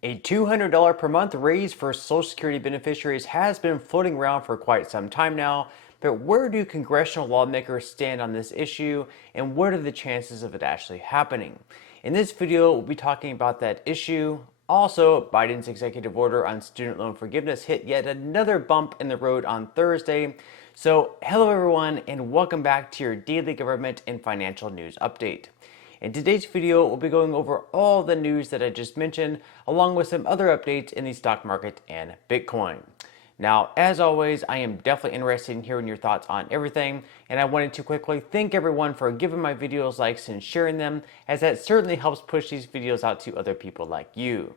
A $200 per month raise for Social Security beneficiaries has been floating around for quite some time now, but where do congressional lawmakers stand on this issue, and what are the chances of it actually happening? In this video, we'll be talking about that issue. Also, Biden's executive order on student loan forgiveness hit yet another bump in the road on Thursday. So, hello everyone, and welcome back to your daily government and financial news update. In today's video, we'll be going over all the news that I just mentioned, along with some other updates in the stock market and Bitcoin. Now, as always, I am definitely interested in hearing your thoughts on everything, and I wanted to quickly thank everyone for giving my videos likes and sharing them, as that certainly helps push these videos out to other people like you.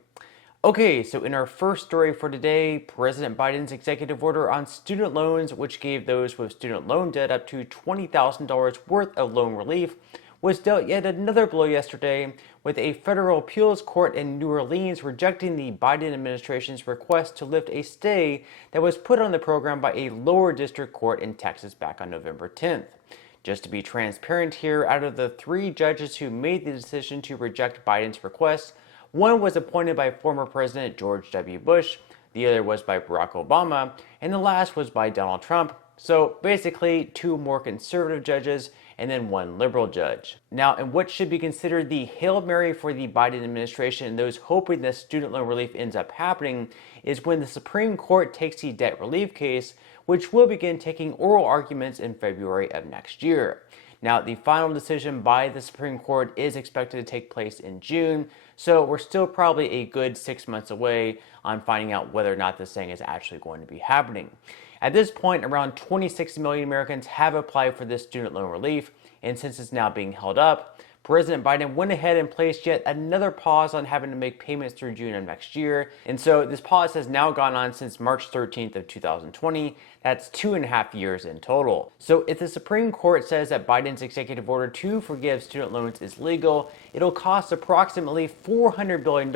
Okay, so in our first story for today, President Biden's executive order on student loans, which gave those with student loan debt up to $20,000 worth of loan relief, was dealt yet another blow yesterday, with a federal appeals court in New Orleans rejecting the Biden administration's request to lift a stay that was put on the program by a lower district court in Texas back on November 10th. Just to be transparent here, out of the 3 judges who made the decision to reject Biden's request, one was appointed by former President George W. Bush, the other was by Barack Obama, and the last was by Donald Trump. So basically 2 more conservative judges and then 1 liberal judge. Now, in what should be considered the Hail Mary for the Biden administration and those hoping that student loan relief ends up happening is when the Supreme Court takes the debt relief case, which will begin taking oral arguments in February of next year. Now, the final decision by the Supreme Court is expected to take place in June, so we're still probably a good 6 months away on finding out whether or not this thing is actually going to be happening. At this point, around 26 million Americans have applied for this student loan relief, and since it's now being held up, President Biden went ahead and placed yet another pause on having to make payments through June of next year. And so this pause has now gone on since March 13th of 2020. That's 2.5 years in total. So if the Supreme Court says that Biden's executive order to forgive student loans is legal, it'll cost approximately $400 billion,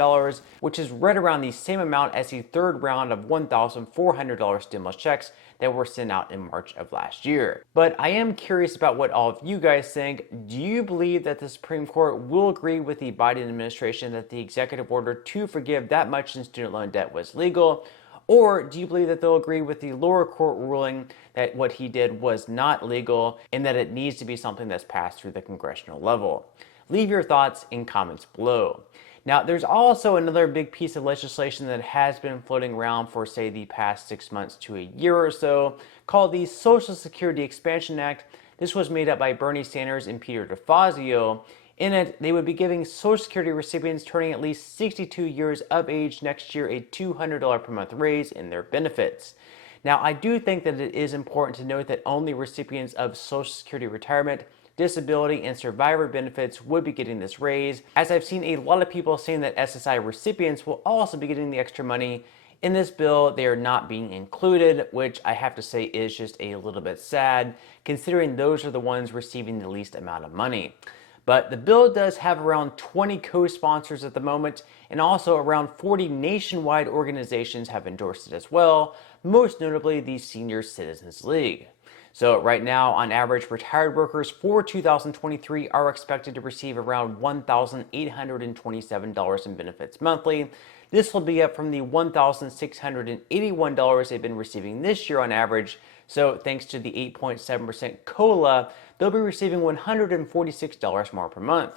which is right around the same amount as the third round of $1,400 stimulus checks that were sent out in March of last year. But I am curious about what all of you guys think. Do you believe that the Supreme Court will agree with the Biden administration that the executive order to forgive that much in student loan debt was legal? Or do you believe that they'll agree with the lower court ruling that what he did was not legal and that it needs to be something that's passed through the congressional level? Leave your thoughts in comments below. Now, there's also another big piece of legislation that has been floating around for, say, the past 6 months to a year or so, called the Social Security Expansion Act. This was made up by Bernie Sanders and Peter DeFazio. In it, they would be giving Social Security recipients turning at least 62 years of age next year a $200 per month raise in their benefits. Now, I do think that it is important to note that only recipients of Social Security retirement, disability, and survivor benefits would be getting this raise, as I've seen a lot of people saying that SSI recipients will also be getting the extra money. In this bill, they are not being included, which I have to say is just a little bit sad, considering those are the ones receiving the least amount of money. But the bill does have around 20 co-sponsors at the moment, and also around 40 nationwide organizations have endorsed it as well, most notably the Senior Citizens League. So right now, on average, retired workers for 2023 are expected to receive around $1,827 in benefits monthly. This will be up from the $1,681 they've been receiving this year on average. So thanks to the 8.7% COLA, they'll be receiving $146 more per month.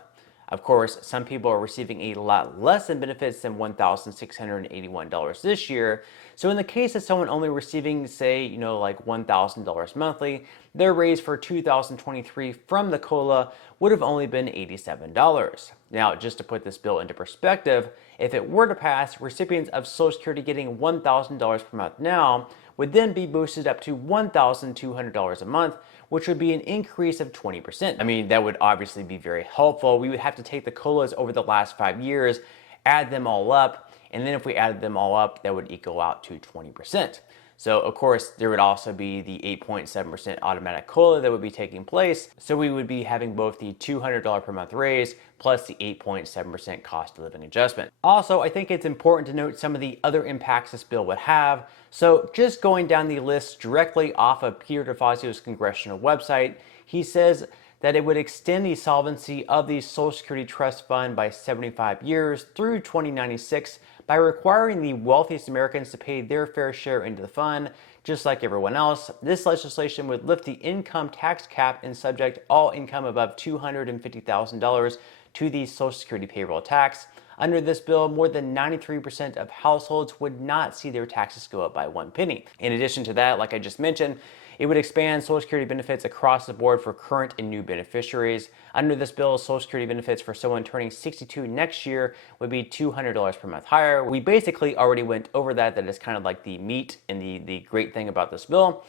Of course, some people are receiving a lot less in benefits than $1,681 this year. So in the case of someone only receiving, say, like $1,000 monthly, their raise for 2023 from the COLA would have only been $87. Now, just to put this bill into perspective, if it were to pass, recipients of Social Security getting $1,000 per month now would then be boosted up to $1,200 a month, which would be an increase of 20%. I mean, that would obviously be very helpful. We would have to take the COLAs over the last 5 years, add them all up, and then if we added them all up, that would equal out to 20%. So of course, there would also be the 8.7% automatic COLA that would be taking place. So we would be having both the $200 per month raise plus the 8.7% cost of living adjustment. Also, I think it's important to note some of the other impacts this bill would have. So just going down the list directly off of Peter DeFazio's congressional website, he says that it would extend the solvency of the Social Security Trust Fund by 75 years through 2096 by requiring the wealthiest Americans to pay their fair share into the fund. Just like everyone else, this legislation would lift the income tax cap and subject all income above $250,000 to the Social Security payroll tax. Under this bill, more than 93% of households would not see their taxes go up by 1 penny. In addition to that, like I just mentioned, it would expand Social Security benefits across the board for current and new beneficiaries. Under this bill, Social Security benefits for someone turning 62 next year would be $200 per month higher. We basically already went over that. That is kind of like the meat and the great thing about this bill.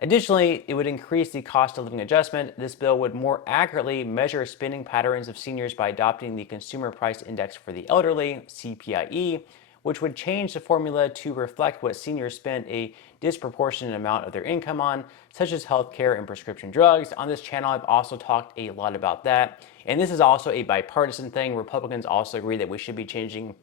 Additionally, it would increase the cost of living adjustment. This bill would more accurately measure spending patterns of seniors by adopting the Consumer Price Index for the Elderly, CPIE, which would change the formula to reflect what seniors spend a disproportionate amount of their income on, such as healthcare and prescription drugs. On this channel, I've also talked a lot about that. And this is also a bipartisan thing. Republicans also agree that we should be changing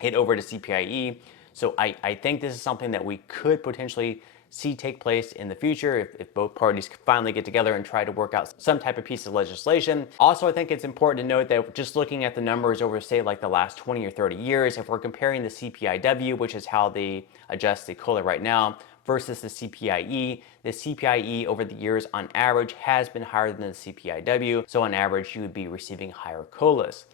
it over to CPIE. So I think this is something that we could potentially see take place in the future if both parties finally get together and try to work out some type of piece of legislation. Also, I think it's important to note that just looking at the numbers over, say, like the last 20 or 30 years, if we're comparing the CPIW, which is how they adjust the COLA right now, versus the CPIE over the years on average has been higher than the CPIW. So on average, you would be receiving higher COLAs.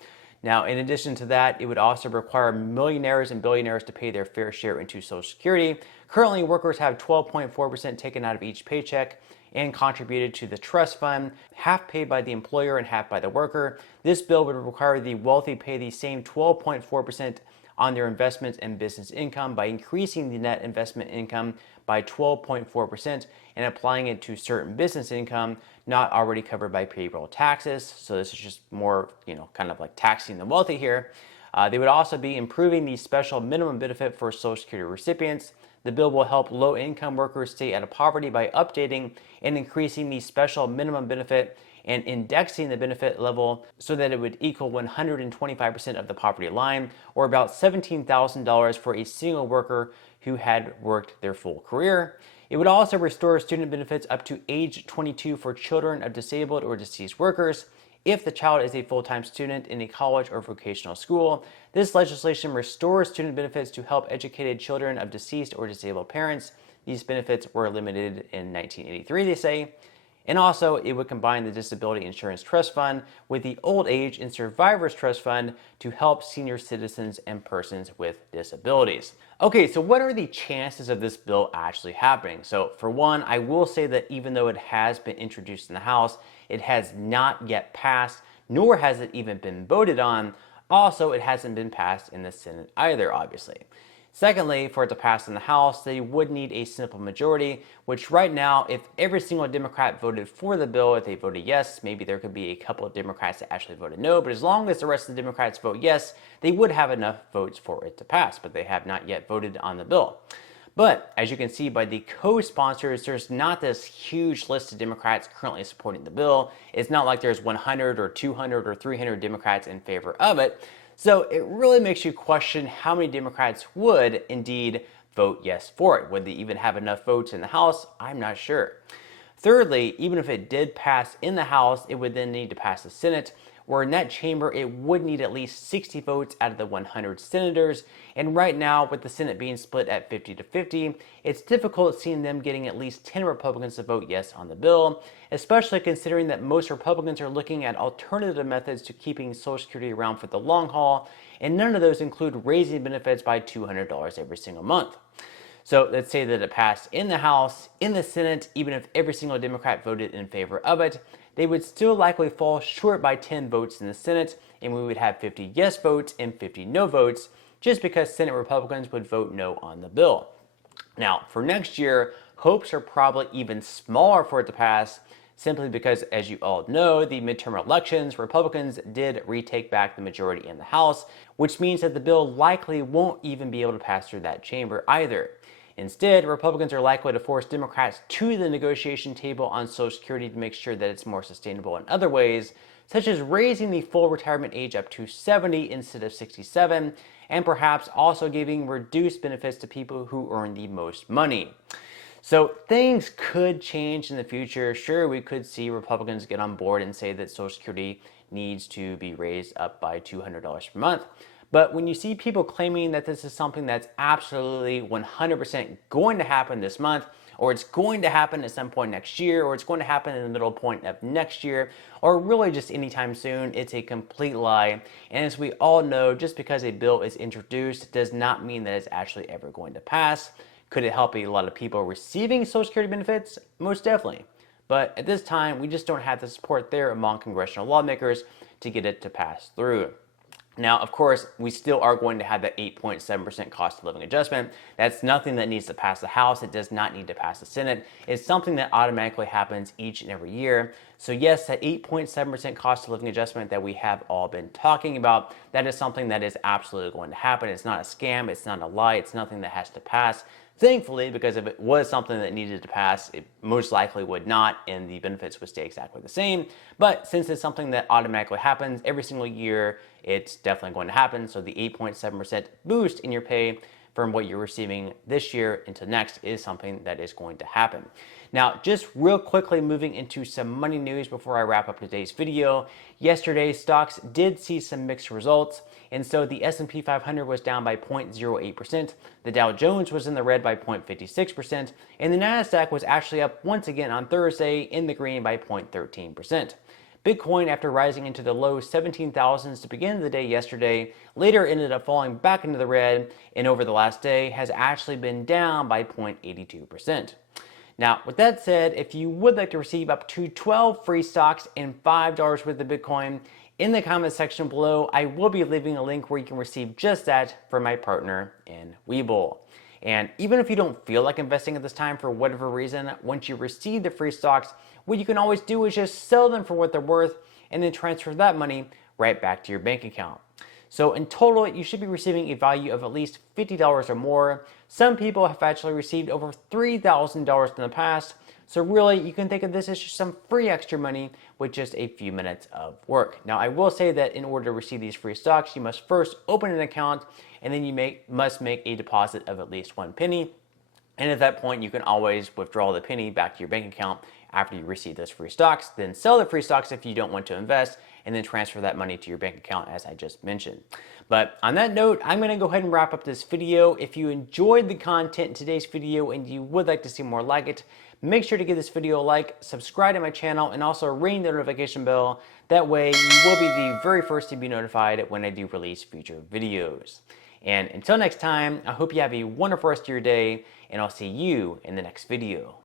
Now, in addition to that, it would also require millionaires and billionaires to pay their fair share into Social Security. Currently, workers have 12.4% taken out of each paycheck and contributed to the trust fund, half paid by the employer and half by the worker. This bill would require the wealthy pay the same 12.4% on their investments and business income by increasing the net investment income by 12.4% and applying it to certain business income not already covered by payroll taxes. So this is just more, kind of like taxing the wealthy here. They would also be improving the special minimum benefit for Social Security recipients. The bill will help low-income workers stay out of poverty by updating and increasing the special minimum benefit and indexing the benefit level so that it would equal 125% of the poverty line, or about $17,000 for a single worker who had worked their full career. It would also restore student benefits up to age 22 for children of disabled or deceased workers. If the child is a full-time student in a college or vocational school, this legislation restores student benefits to help educated children of deceased or disabled parents. These benefits were eliminated in 1983, they say. And also, it would combine the Disability Insurance Trust Fund with the Old Age and Survivors Trust Fund to help senior citizens and persons with disabilities. Okay, so what are the chances of this bill actually happening? So for one, I will say that even though it has been introduced in the House, it has not yet passed, nor has it even been voted on. Also, it hasn't been passed in the Senate either, obviously. Secondly, for it to pass in the House, they would need a simple majority, which right now, if every single Democrat voted for the bill, if they voted yes, maybe there could be a couple of Democrats that actually voted no, but as long as the rest of the Democrats vote yes, they would have enough votes for it to pass, but they have not yet voted on the bill. But as you can see by the co-sponsors, there's not this huge list of Democrats currently supporting the bill. It's not like there's 100 or 200 or 300 Democrats in favor of it. So it really makes you question how many Democrats would indeed vote yes for it. Would they even have enough votes in the House? I'm not sure. Thirdly, even if it did pass in the House, it would then need to pass the Senate, where in that chamber it would need at least 60 votes out of the 100 senators. And right now, with the Senate being split at 50-50, it's difficult seeing them getting at least 10 Republicans to vote yes on the bill, especially considering that most Republicans are looking at alternative methods to keeping Social Security around for the long haul, and none of those include raising benefits by $200 every single month. So let's say that it passed in the House, in the Senate, even if every single Democrat voted in favor of it, they would still likely fall short by 10 votes in the Senate, and we would have 50 yes votes and 50 no votes, just because Senate Republicans would vote no on the bill. Now, for next year, hopes are probably even smaller for it to pass, simply because, as you all know, the midterm elections, Republicans did retake back the majority in the House, which means that the bill likely won't even be able to pass through that chamber either. Instead, Republicans are likely to force Democrats to the negotiation table on Social Security to make sure that it's more sustainable in other ways, such as raising the full retirement age up to 70 instead of 67, and perhaps also giving reduced benefits to people who earn the most money. So things could change in the future. Sure, we could see Republicans get on board and say that Social Security needs to be raised up by $200 per month. But when you see people claiming that this is something that's absolutely 100% going to happen this month, or it's going to happen at some point next year, or it's going to happen in the middle point of next year, or really just anytime soon, it's a complete lie. And as we all know, just because a bill is introduced does not mean that it's actually ever going to pass. Could it help a lot of people receiving Social Security benefits? Most definitely. But at this time, we just don't have the support there among congressional lawmakers to get it to pass through. Now, of course, we still are going to have that 8.7% cost of living adjustment. That's nothing that needs to pass the House. It does not need to pass the Senate. It's something that automatically happens each and every year. So yes, that 8.7% cost of living adjustment that we have all been talking about, that is something that is absolutely going to happen. It's not a scam. It's not a lie. It's nothing that has to pass. Thankfully, because if it was something that needed to pass, it most likely would not, and the benefits would stay exactly the same. But since it's something that automatically happens every single year, it's definitely going to happen. So the 8.7% boost in your pay from what you're receiving this year into next is something that is going to happen. Now, just real quickly moving into some money news before I wrap up today's video. Yesterday, stocks did see some mixed results, and so the S&P 500 was down by 0.08%, the Dow Jones was in the red by 0.56%, and the Nasdaq was actually up once again on Thursday in the green by 0.13%. Bitcoin, after rising into the low 17,000s to begin the day yesterday, later ended up falling back into the red, and over the last day has actually been down by 0.82%. Now, with that said, if you would like to receive up to 12 free stocks and $5 worth of Bitcoin, in the comment section below, I will be leaving a link where you can receive just that from my partner in Webull. And even if you don't feel like investing at this time for whatever reason, once you receive the free stocks, what you can always do is just sell them for what they're worth and then transfer that money right back to your bank account. So in total, you should be receiving a value of at least $50 or more. Some people have actually received over $3,000 in the past. So really, you can think of this as just some free extra money with just a few minutes of work. Now, I will say that in order to receive these free stocks, you must first open an account, and then you must make a deposit of at least 1 penny. And at that point, you can always withdraw the penny back to your bank account after you receive those free stocks, then sell the free stocks if you don't want to invest, and then transfer that money to your bank account as I just mentioned. But on that note, I'm going to go ahead and wrap up this video. If you enjoyed the content in today's video and you would like to see more like it, make sure to give this video a like, subscribe to my channel, and also ring the notification bell. That way you will be the very first to be notified when I do release future videos. And until next time, I hope you have a wonderful rest of your day, and I'll see you in the next video.